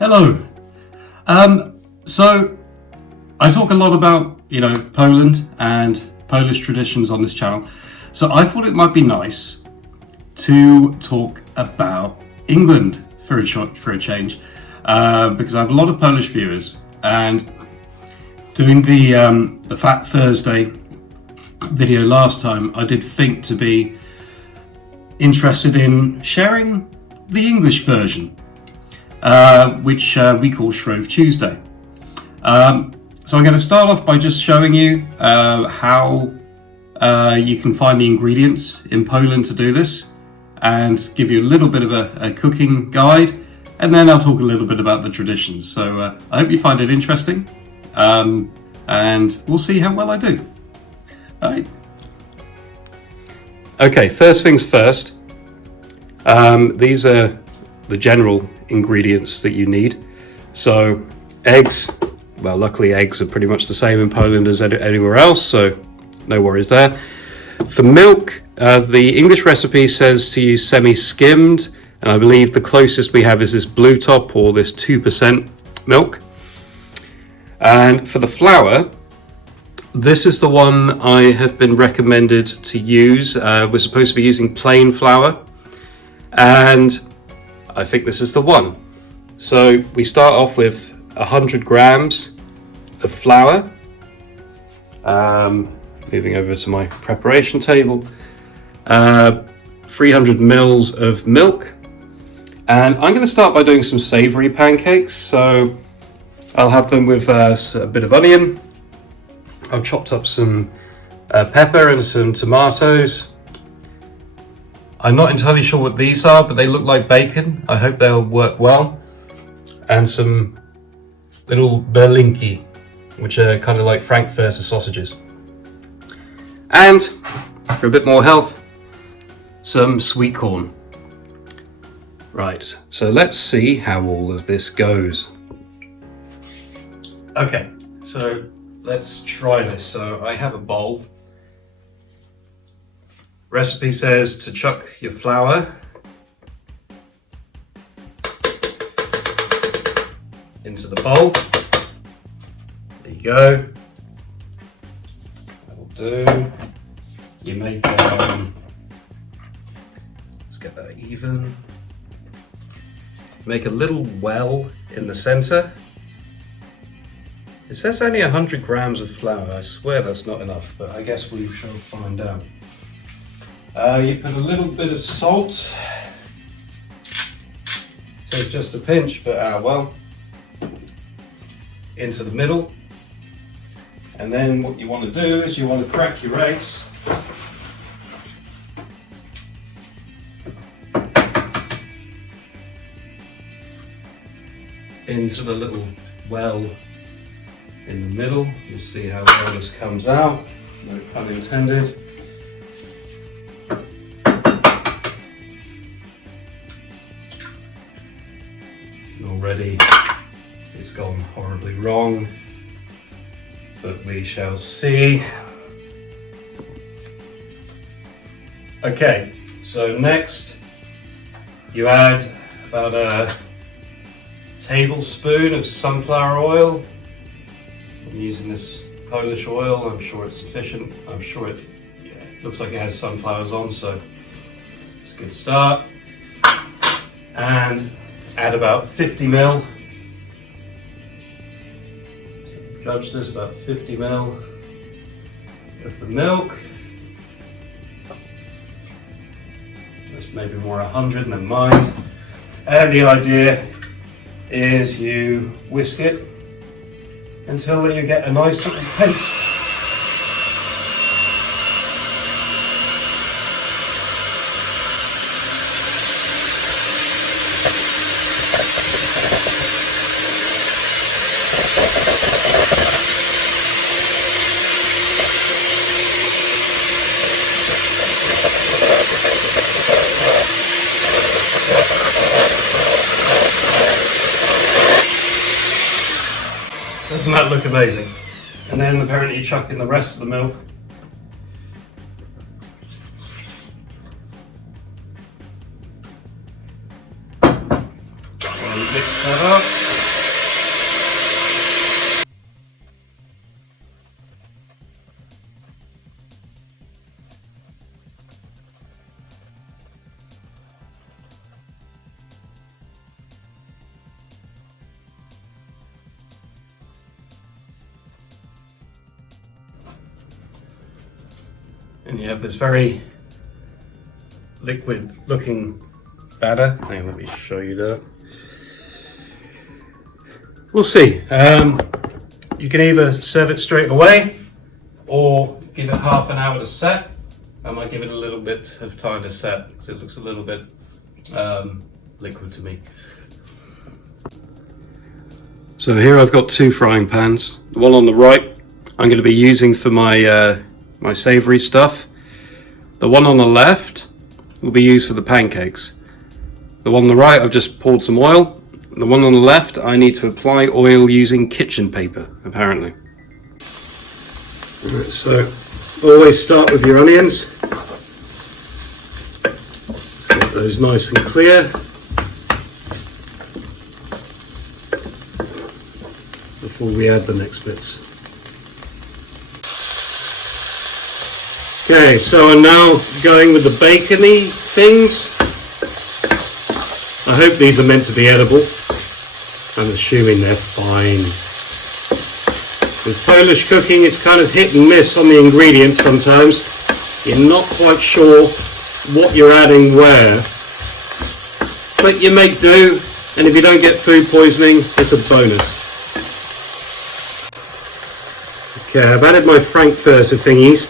Hello. So I talk a lot about, Poland and Polish traditions on this channel. So I thought it might be nice to talk about England for a change, because I have a lot of Polish viewers, and doing the Fat Thursday video last time, I did think to be interested in sharing the English version, which we call Shrove Tuesday. So I'm going to start off by just showing you how you can find the ingredients in Poland to do this, and give you a little bit of a cooking guide, and then I'll talk a little bit about the traditions. So I hope you find it interesting, and we'll see how well I do. All right. Okay, first things first. These are the general ingredients that you need. So eggs, well, luckily eggs are pretty much the same in Poland as anywhere else, so no worries there. For milk, the English recipe says to use semi-skimmed, and I believe the closest we have is this Blue Top, or this 2% milk. And for the flour, this is the one I have been recommended to use. We're supposed to be using plain flour, and I think this is the one. So we start off with 100 grams of flour. Moving over to my preparation table. 300 mils of milk. And I'm going to start by doing some savory pancakes. So I'll have them with a bit of onion. I've chopped up some pepper and some tomatoes. I'm not entirely sure what these are, but they look like bacon. I hope they'll work well. And some little berlinki, which are kind of like Frankfurter sausages. And for a bit more health, some sweet corn. Right, so let's see how all of this goes. Okay, so let's try this. So I have a bowl. Recipe says to chuck your flour into the bowl. There you go. That'll do. You make, let's get that even. Make a little well in the center. It says only 100 grams of flour. I swear that's not enough, but I guess we shall find out. You put a little bit of salt. Take just a pinch, but well, into the middle. And then what you want to do is you want to crack your eggs. Into the little well in the middle. You see how well this comes out, no pun intended. Already it's gone horribly wrong, but we shall see. Okay, so next you add about a tablespoon of sunflower oil. I'm using this Polish oil. I'm sure it's sufficient. I'm sure it looks like it has sunflowers on, so it's a good start. And add about 50 ml. So judge this, about 50 ml of the milk. That's maybe more 100, never mind. And the idea is you whisk it until you get a nice little paste. Doesn't that look amazing? And then apparently you chuck in the rest of the milk. And mix that up. and you have this very liquid looking batter. Hey, let me show you that. We'll see. You can either serve it straight away or give it half an hour to set. I might give it a little bit of time to set because it looks a little bit liquid to me. So here I've got two frying pans. The one on the right I'm going to be using for my my savoury stuff. The one on the left will be used for the pancakes. The one on the right I've just poured some oil. The one on the left I need to apply oil using kitchen paper, apparently. Right, so always start with your onions. Let's get those nice and clear. Before we add the next bits. Okay, so I'm now going with the bacony things. I hope these are meant to be edible. I'm assuming they're fine. With Polish cooking, it's kind of hit and miss on the ingredients sometimes. You're not quite sure what you're adding where. But you make do, and if you don't get food poisoning, it's a bonus. Okay, I've added my Frankfurter thingies.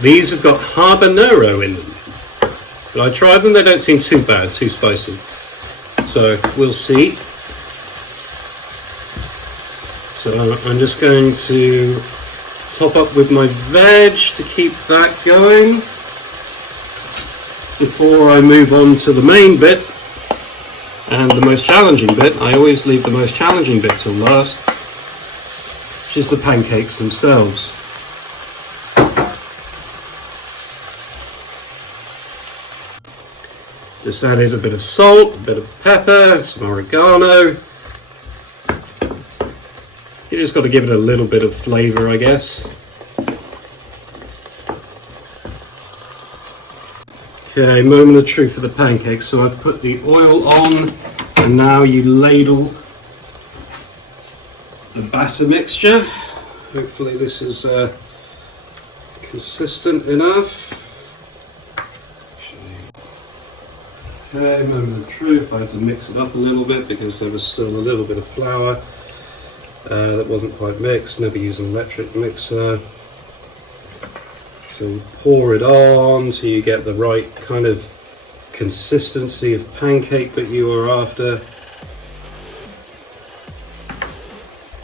These have got habanero in them. But I tried them, they don't seem too bad, too spicy. So we'll see. So I'm just going to top up with my veg to keep that going before I move on to the main bit and the most challenging bit. I always leave the most challenging bit till last, which is the pancakes themselves. Just added a bit of salt, a bit of pepper, some oregano. You just got to give it a little bit of flavour, I guess. Okay, moment of truth for the pancakes. So I've put the oil on, and now you ladle the batter mixture. Hopefully this is consistent enough. Okay, moment of truth, I had to mix it up a little bit because there was still a little bit of flour that wasn't quite mixed. Never use an electric mixer. So pour it on so you get the right kind of consistency of pancake that you are after.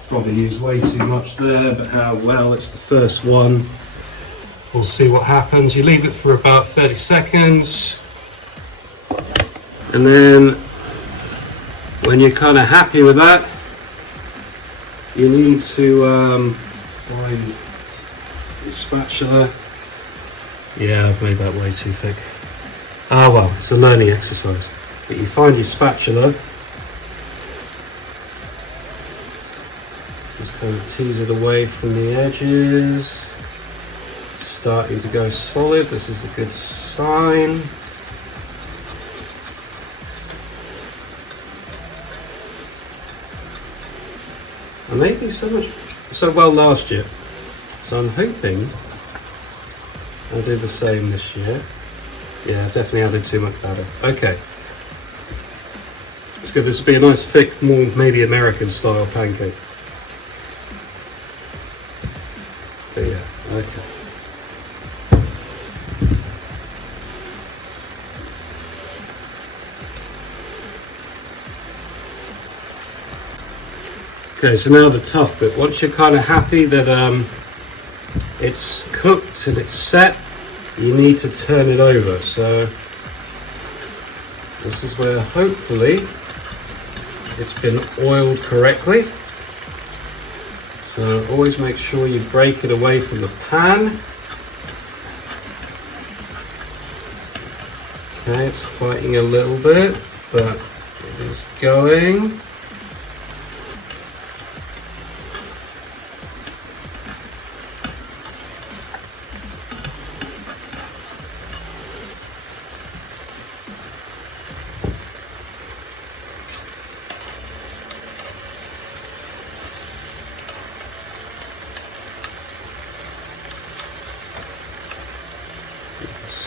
Probably used way too much there, but how well, it's the first one. We'll see what happens. You leave it for about 30 seconds. And then when you're kind of happy with that, you need to find your spatula. Yeah, I've made that way too thick. Ah well, it's a learning exercise. But you find your spatula, just kind of tease it away from the edges. Starting to go solid, this is a good sign. I made these so well last year, so I'm hoping I'll do the same this year. Yeah, I definitely added too much batter. Okay, it's good. This will be a nice thick, more maybe American style pancake. But yeah, okay. Okay, so now the tough bit. Once you're kind of happy that it's cooked and it's set, you need to turn it over. So this is where hopefully it's been oiled correctly. So always make sure you break it away from the pan. Okay, it's fighting a little bit, but it is going.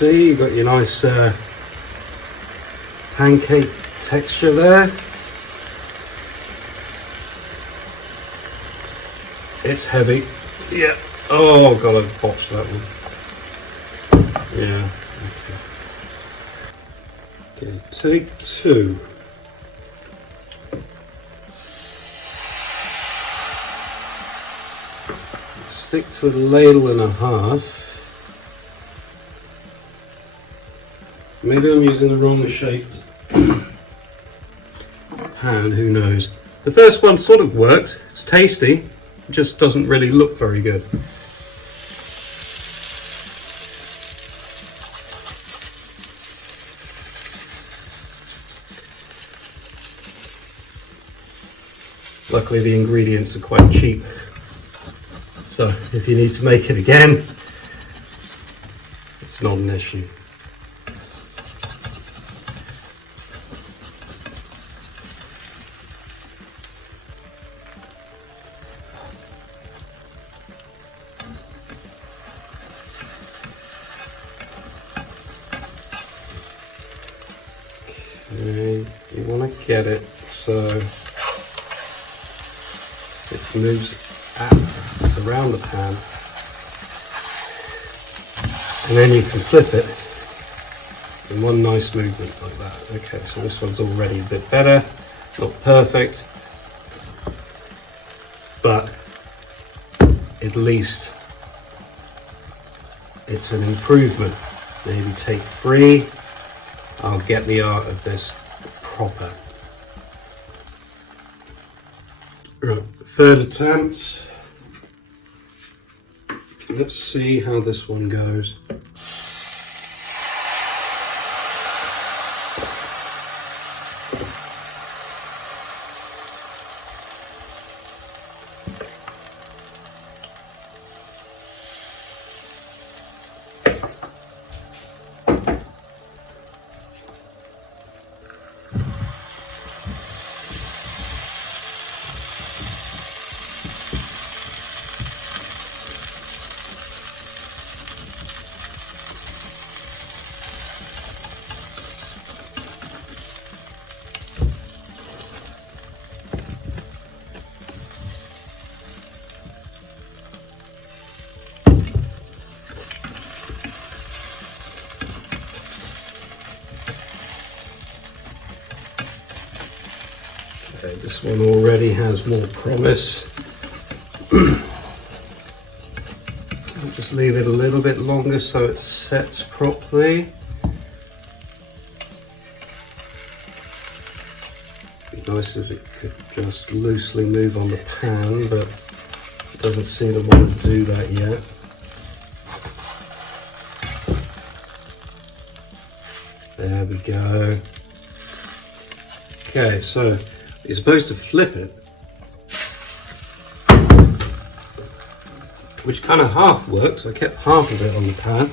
see, you've got your nice pancake texture there. It's heavy. Yeah. Oh god, I've botched that one. Yeah. Okay, take two. Stick to a ladle and a half. Maybe I'm using the wrong shaped pan, who knows. The first one sort of worked, it's tasty, it just doesn't really look very good. Luckily the ingredients are quite cheap, so if you need to make it again, it's not an issue. Okay, you want to get it so it moves around the pan, and then you can flip it in one nice movement like that. Okay, so this one's already a bit better, not perfect, but at least it's an improvement. Maybe take three. I'll get the art of this proper. Right, third attempt. Let's see how this one goes. Okay, this one already has more promise. I'll just leave it a little bit longer so it sets properly. It'd be nice if it could just loosely move on the pan, but it doesn't seem to want to do that yet. There we go. Okay, so you're supposed to flip it, which kind of half works. I kept half of it on the pan.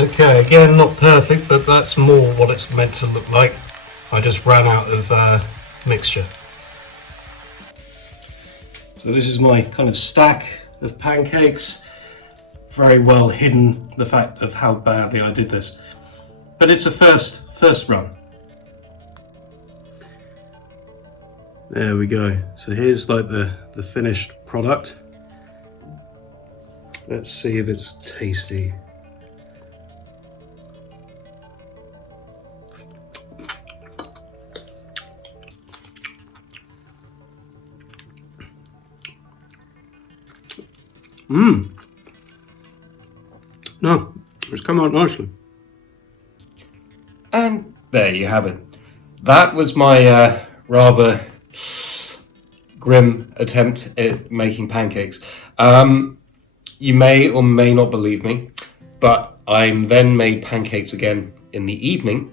Okay, again, not perfect, but that's more what it's meant to look like. I just ran out of mixture. So this is my kind of stack of pancakes. Very well hidden, the fact of how badly I did this, but it's a first run. There we go. So here's like the finished product. Let's see if it's tasty. No, it's come out nicely. And there you have it. That was my rather grim attempt at making pancakes. You may or may not believe me, but I then made pancakes again in the evening,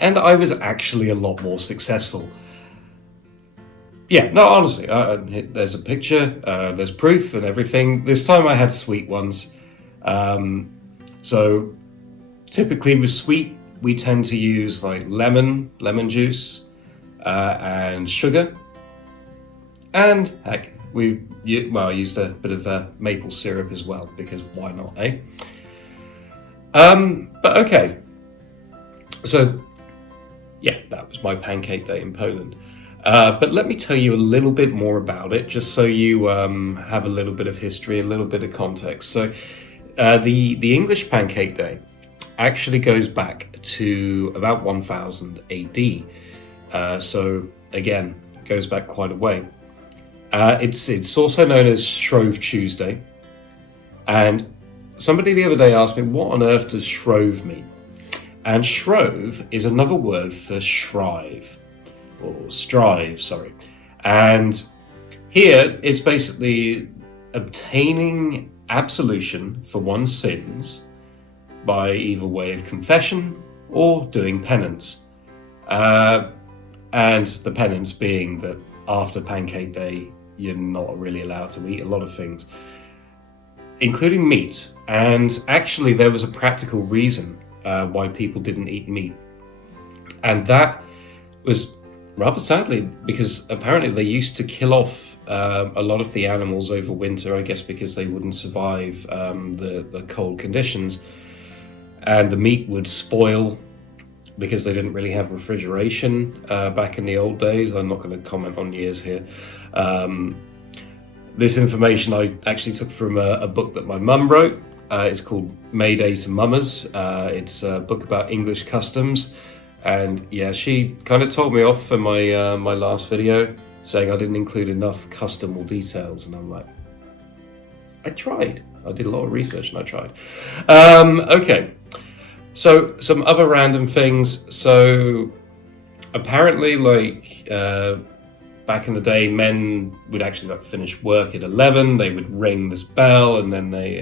and I was actually a lot more successful. Yeah, no, honestly, there's a picture, there's proof and everything. This time I had sweet ones. So typically with sweet, we tend to use like lemon juice, and sugar. And heck, I used a bit of maple syrup as well, because why not, eh? But okay, so yeah, that was my pancake day in Poland. But let me tell you a little bit more about it, just so you have a little bit of history, a little bit of context. So the English Pancake Day actually goes back to about 1000 AD. So again, goes back quite a way. It's also known as Shrove Tuesday. And somebody the other day asked me, what on earth does shrove mean? And shrove is another word for shrive, or strive, sorry. And here it's basically obtaining absolution for one's sins by either way of confession or doing penance. And the penance being that after Pancake Day, you're not really allowed to eat a lot of things, including meat. And actually, there was a practical reason why people didn't eat meat. And that was rather sadly because apparently they used to kill off a lot of the animals over winter, I guess because they wouldn't survive the cold conditions. And the meat would spoil because they didn't really have refrigeration back in the old days. I'm not going to comment on years here. This information I actually took from a book that my mum wrote. It's called Mayday to Mummers. It's a book about English customs. And yeah, she kind of told me off for my my last video, saying I didn't include enough custom or details. And I'm like, I tried. I did a lot of research and I tried. Okay. So some other random things. So apparently, like back in the day, men would actually like finish work at 11. They would ring this bell, and then they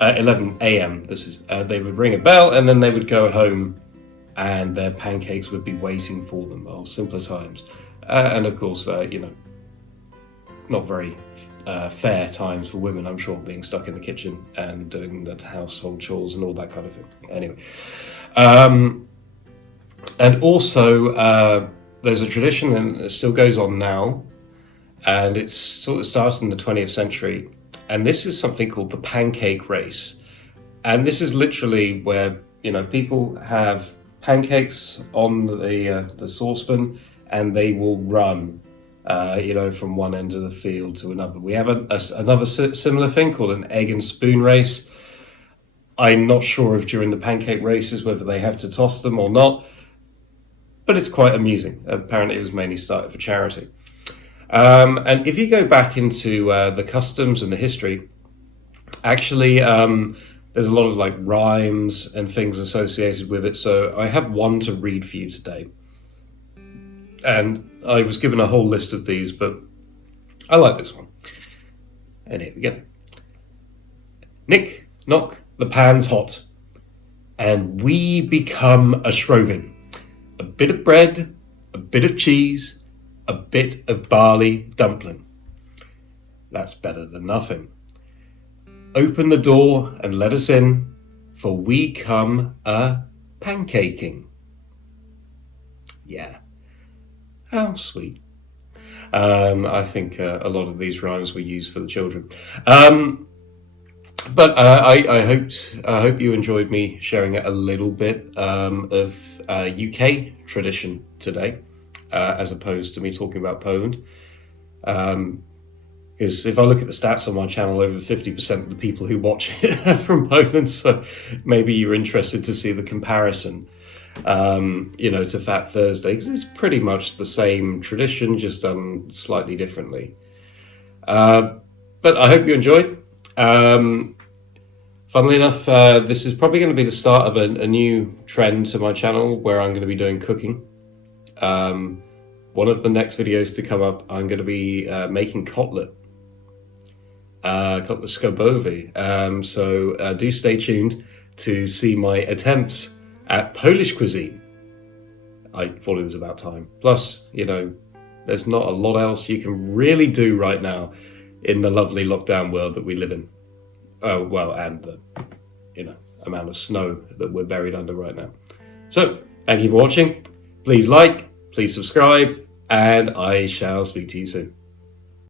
11 a.m. This is they would ring a bell, and then they would go home, and their pancakes would be waiting for them. Oh, simpler times, and of course, you know, not very fair times for women, I'm sure, being stuck in the kitchen and doing the household chores and all that kind of thing. Anyway, and also there's a tradition, and it still goes on now, and it's sort of started in the 20th century, and this is something called the pancake race. And this is literally where, you know, people have pancakes on the saucepan, and they will run you know, from one end of the field to another. We have another similar thing called an egg and spoon race. I'm not sure if during the pancake races whether they have to toss them or not, but it's quite amusing. Apparently it was mainly started for charity. And if you go back into the customs and the history, actually there's a lot of like rhymes and things associated with it. So I have one to read for you today. And I was given a whole list of these, but I like this one. And here we go. Nick, knock, the pan's hot, and we become a shroving. A bit of bread, a bit of cheese, a bit of barley dumpling. That's better than nothing. Open the door and let us in, for we come a pancaking. Yeah. How sweet. I think a lot of these rhymes were used for the children. But I hope you enjoyed me sharing a little bit of UK tradition today, as opposed to me talking about Poland. Because if I look at the stats on my channel, over 50% of the people who watch it are from Poland, so maybe you're interested to see the comparison. You know, to Fat Thursday, because it's pretty much the same tradition, just done slightly differently. But I hope you enjoyed. Funnily enough, this is probably going to be the start of a new trend to my channel where I'm going to be doing cooking. One of the next videos to come up, I'm going to be making cutlet schabowy. So do stay tuned to see my attempts at Polish cuisine. I thought it was about time. Plus, you know, there's not a lot else you can really do right now in the lovely lockdown world that we live in. Well, and the, you know, amount of snow that we're buried under right now. So, thank you for watching. Please like, please subscribe, and I shall speak to you soon.